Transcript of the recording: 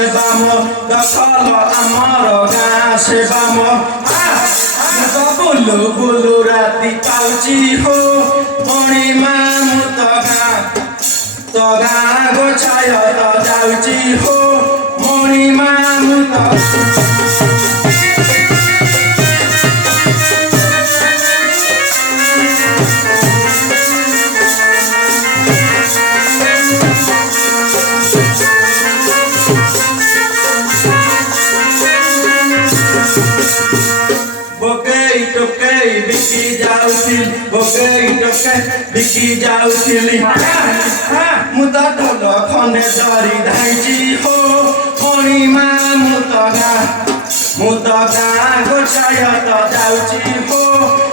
sebum দখল আমার গাঁ সেবাম বুলু বুলু রাতি পাউচি হো মণিমা মু তো গাঁ গোছায় তো যাউচি হো মণিমা মু बिकी जाउथिल बगै टके बिकी जाउथिली मुदा ढोल खने जरी धाइची हो मणिमा मुदा गाँ गोछाय त जाउची हो